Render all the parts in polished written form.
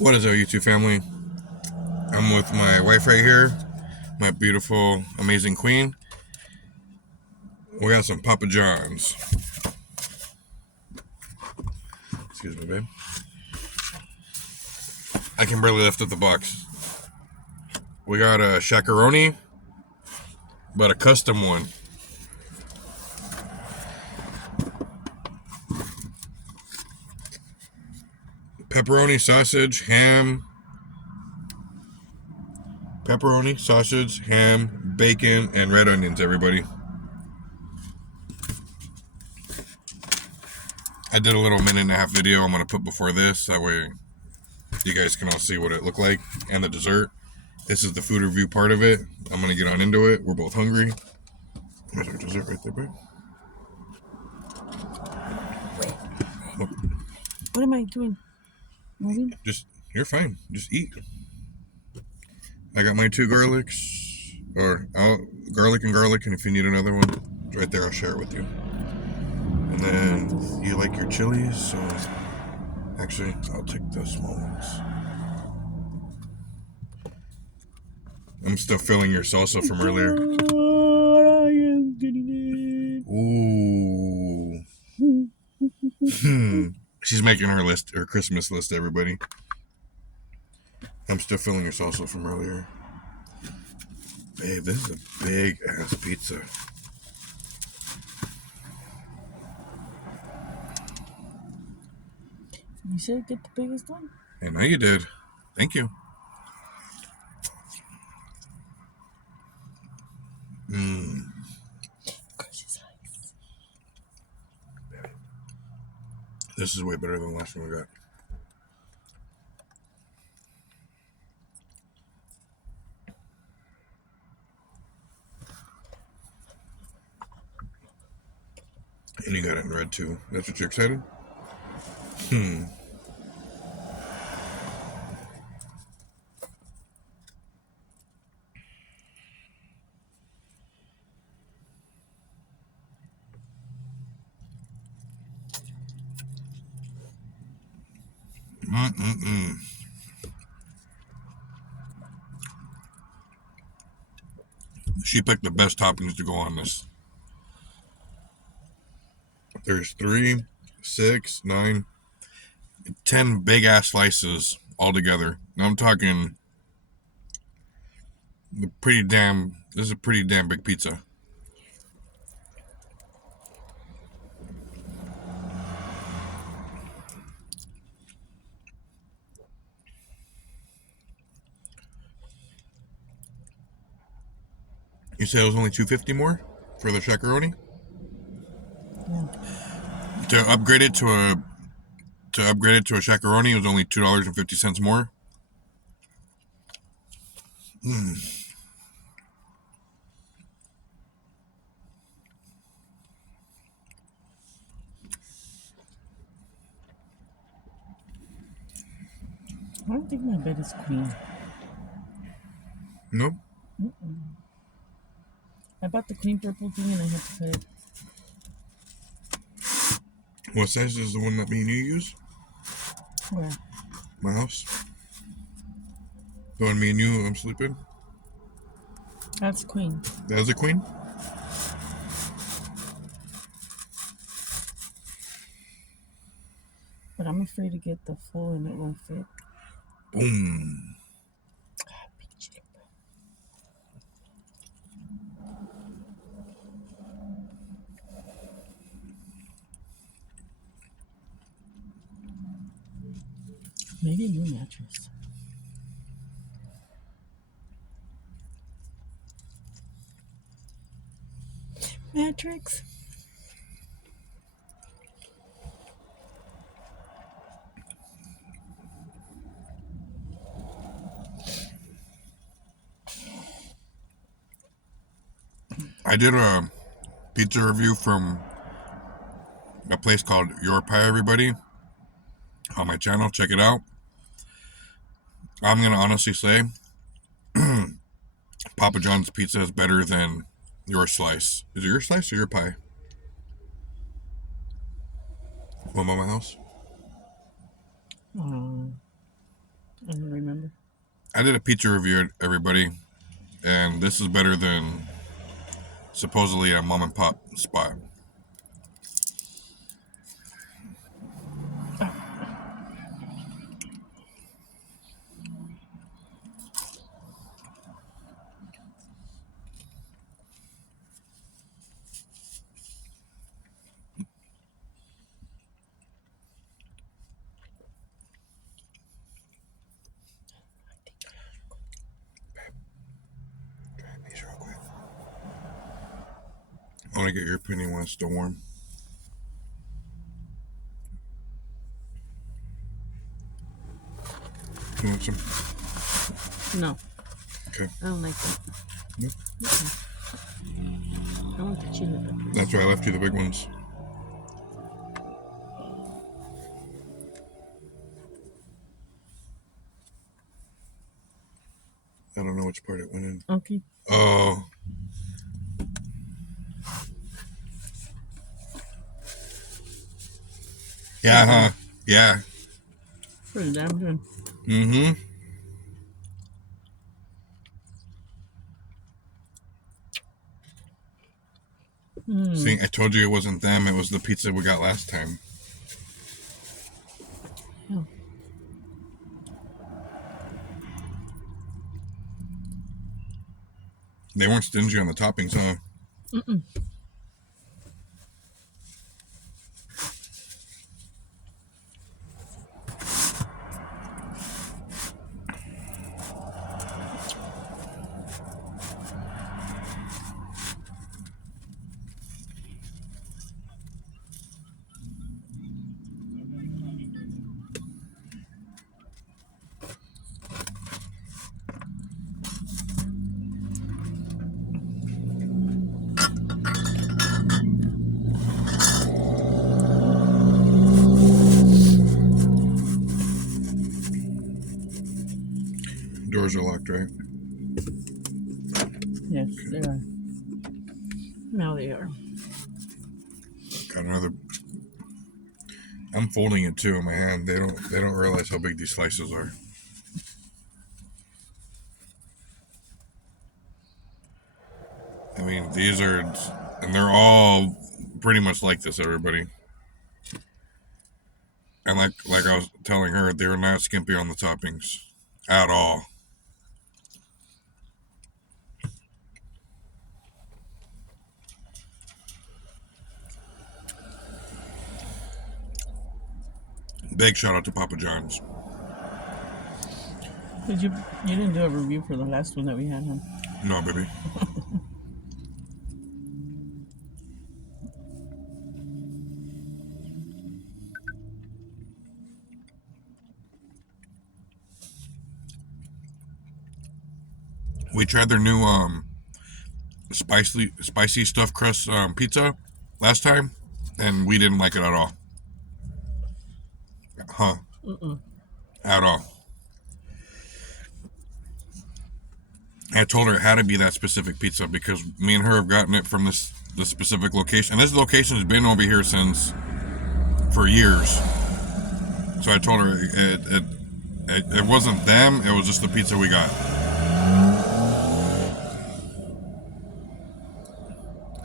What is up, YouTube family? I'm with my wife right here, my beautiful, amazing queen. We got some Papa John's. Excuse me, babe. I can barely lift up the box. We got a shakaroni, but a custom one. Pepperoni, sausage, ham, bacon, and red onions, everybody. I did a little minute-and-a-half video I'm going to put before this. That way you guys can all see what it looked like. And the dessert. This is the food review part of it. I'm going to get on into it. We're both hungry. There's our dessert right there, babe. What am I doing? Moving? You're fine. Just eat. I got my 2 garlics, garlic, and if you need another one, right there, I'll share it with you. And then you like your chilies, so actually, I'll take the small ones. I'm still feeling your salsa from earlier. I am getting it. Ooh. She's making her Christmas list, everybody. I'm still feeling your salsa from earlier. Babe, this is a big ass pizza. You said get the biggest one? I know you did. Thank you. This is way better than the last one we got. And you got it in red too. That's what you're excited? She picked the best toppings to go on this. There's 3, 6, 9, 10 big ass slices all together. Now I'm talking this is a pretty damn big pizza. You said it was only $2.50 more for the shakaroni? Yeah. To upgrade it to a shakaroni, it was only $2.50 more. I don't think my bed is clean. Nope. I bought the clean purple thing and I had to cut it. What size is the one that me and you use? Where? My house. The one me and you I'm sleeping? That's queen. That's a queen? But I'm afraid to get the full and it won't fit. Boom. Maybe a new mattress. Matrix. I did a pizza review from a place called Your Pie, everybody, on my channel. Check it out. I'm going to honestly say Papa John's pizza is better than your slice. Is it your slice or your pie? One by my house? I did a pizza review, everybody, and this is better than supposedly a mom and pop spot. Try these real quick. I want to get your opinion when it's still warm. You want some? No. Okay. I don't like that. Nope. I want the chili peppers. That's why I left you the big ones. I don't know which part it went in. Okay. Oh. Yeah, huh? Yeah. Pretty damn good. Mm-hmm. See, I told you it wasn't them. It was the pizza we got last time. Oh. They weren't stingy on the toppings, huh? Mm-mm. Doors are locked, right? Yes, they are. Now they are. Got another. I'm folding it too in my hand. They don't realize how big these slices are. I mean, these are, and they're all pretty much like this, everybody. And like I was telling her, they're not skimpy on the toppings at all. Big shout out to Papa John's. You didn't do a review for the last one that we had, huh? No, baby. We tried their new spicy stuffed crust pizza last time, and we didn't like it at all. Huh? Mm-mm. At all. I told her it had to be that specific pizza because me and her have gotten it from this specific location, and this location has been over here for years. So I told her it wasn't them; it was just the pizza we got.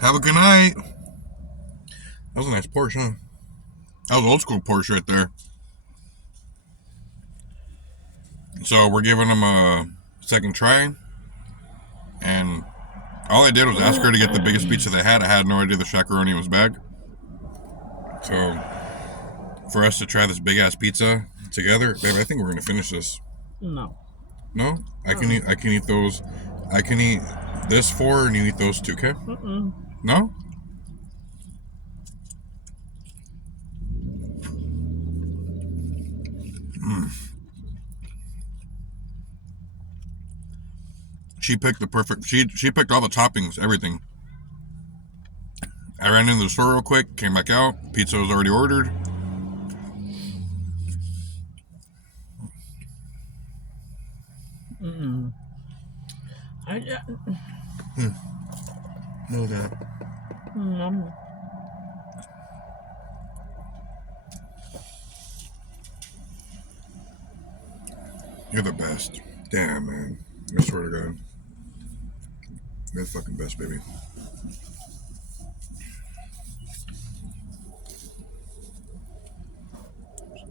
Have a good night. That was a nice Porsche, huh? That was old school Porsche right there. So we're giving them a second try, and all I did was ask her to get the biggest pizza they had. I had no idea the shakaroni was back. So for us to try this big ass pizza together, babe, I think we're gonna finish this. No. No, I can eat those. I can eat this 4, and you eat those 2. Okay? Mm-mm. No. She picked the perfect. She picked all the toppings, everything. I ran into the store real quick, came back out. Pizza was already ordered. Mm-mm. Know that. You're the best. Damn, man. I swear to God. They're the fucking best, baby.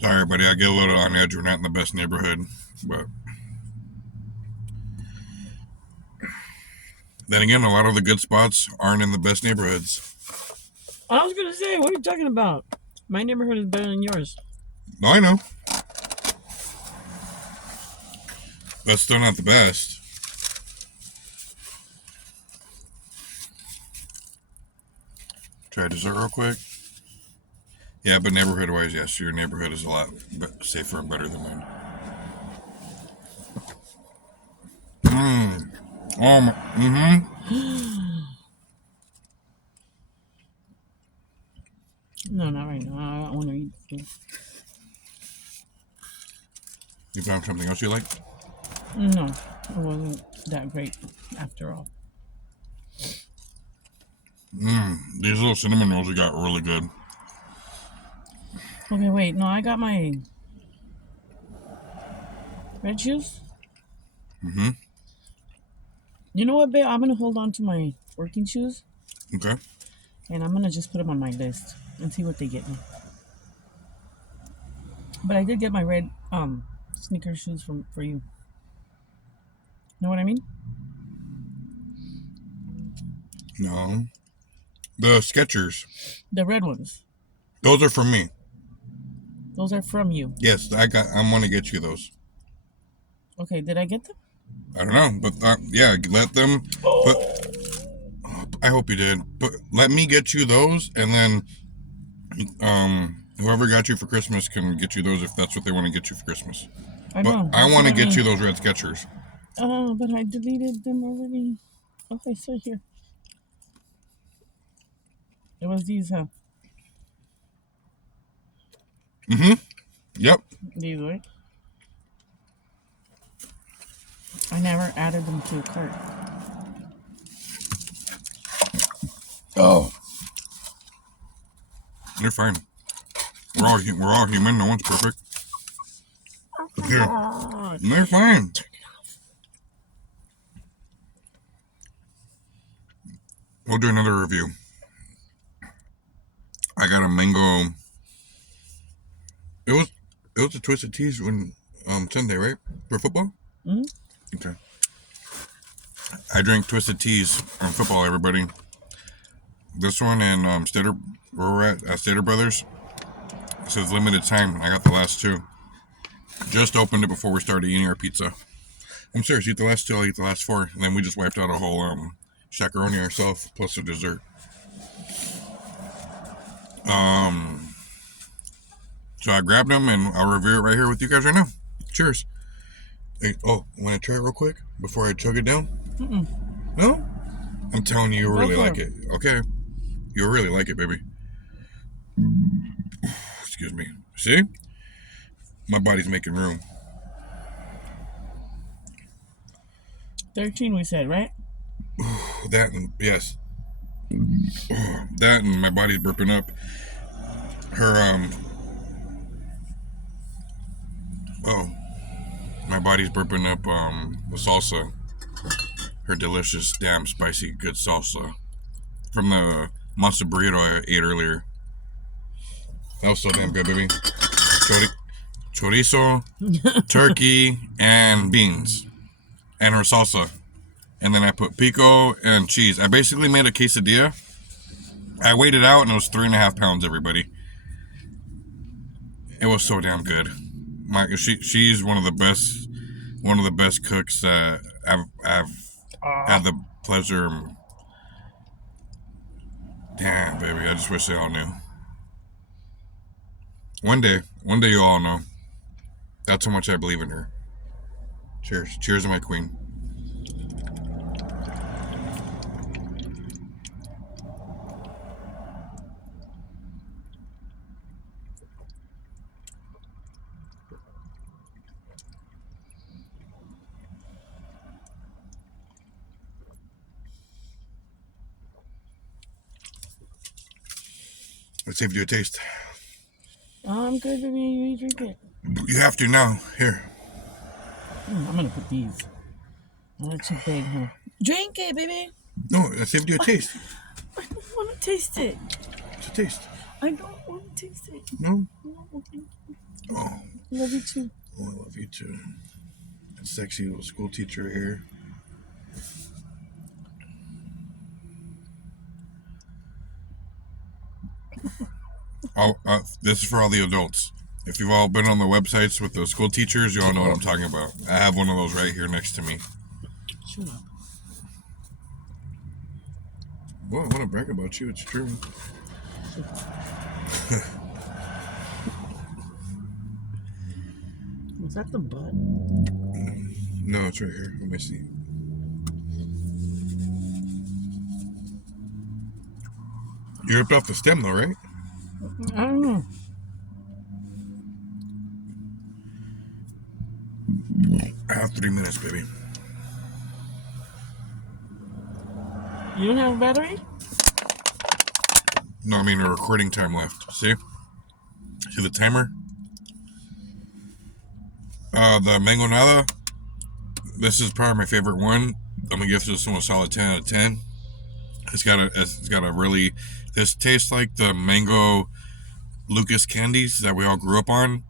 Sorry, buddy. I get a little on edge. We're not in the best neighborhood. But then again, a lot of the good spots aren't in the best neighborhoods. I was gonna say, what are you talking about? My neighborhood is better than yours. No, I know. But still not the best. Try dessert real quick. Yeah, but neighborhood-wise, yes, your neighborhood is a lot safer and better than mine. Oh my. No, not right now. I want to eat food. You found something else you like? No, it wasn't that great after all. These little cinnamon rolls you got really good. Okay, wait. No, I got my red shoes. You know what, babe? I'm gonna hold on to my working shoes, Okay. and I'm gonna just put them on my list and see what they get me. But I did get my red sneaker shoes for you. Know what I mean? No. The Skechers. The red ones. Those are from me. Those are from you. Yes, I'm gonna get you those. Okay, did I get them? I don't know, but yeah, let them. But I hope you did. But let me get you those, and then whoever got you for Christmas can get you those if that's what they want to get you for Christmas. I But know. I want to get you those red Skechers. Oh, but I deleted them already. Okay, so here. It was these, huh? Yep. These, right? I never added them to a cart. Oh. You're fine. We're all human. No one's perfect. Here. They're fine. We'll do another review. I got a mango. It was a Twisted Teas when Sunday, right? For football? Mm-hmm. Okay. I drink Twisted Teas on football, everybody. This one and Stater, where we're at Stater Brothers. It says limited time. I got the last two. Just opened it before we started eating our pizza. I'm serious, eat the last two, I'll eat the last four. And then we just wiped out a whole chacaroni ourselves, plus a dessert. So I grabbed them and I'll review it right here with you guys right now. Cheers. Hey, want to try it real quick before I chug it down? Mm-mm. No? I'm telling you, you'll really Go for like it. Okay? You'll really like it, baby. Excuse me. See? My body's making room. 13 we said, right? That and, yes. That and my body's burping up. My body's burping up the salsa. Her delicious, damn spicy, good salsa. From the monster burrito I ate earlier. That was so damn good, baby. Chorizo, turkey, and beans. And her salsa. And then I put pico and cheese. I basically made a quesadilla. I weighed it out and it was 3.5 pounds, everybody. It was so damn good. She's one of the best cooks that I've had the pleasure. Damn, baby, I just wish they all knew. One day you'll all know. That's how much I believe in her. Cheers to my queen. Let's see if you do a taste. I'm good, baby. You drink it. You have to now. Here. I'm gonna put these. Oh, they're too big, huh? Drink it, baby. No, I saved you a taste. I don't want to taste it. It's a taste. I don't want to taste it. No? No, thank you. Oh, I love you too. I love you too. Sexy little school teacher here. This is for all the adults. If you've all been on the websites with the school teachers, you all know what I'm talking about. I have one of those right here next to me. Shut up. Well, I want to brag about you. It's true. Was that the butt? No, it's right here. Let me see. You ripped off the stem, though, right? I don't know. I have 3 minutes, baby. You don't have a battery? No, I mean a recording time left. See? See the timer? The mango nada. This is probably my favorite one. I'm gonna give this one a solid 10 out of 10. It's got a really. This tastes like the mango Lucas candies that we all grew up on.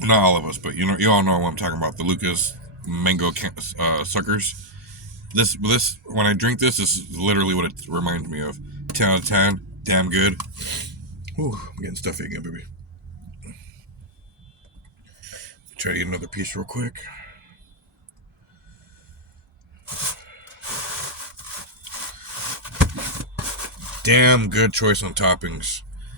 Not all of us, but you all know what I'm talking about. The Lucas mango suckers. This when I drink this is literally what it reminds me of. 10 out of 10. Damn good. Ooh, I'm getting stuffy again, baby. Try to eat another piece real quick. Damn good choice on toppings.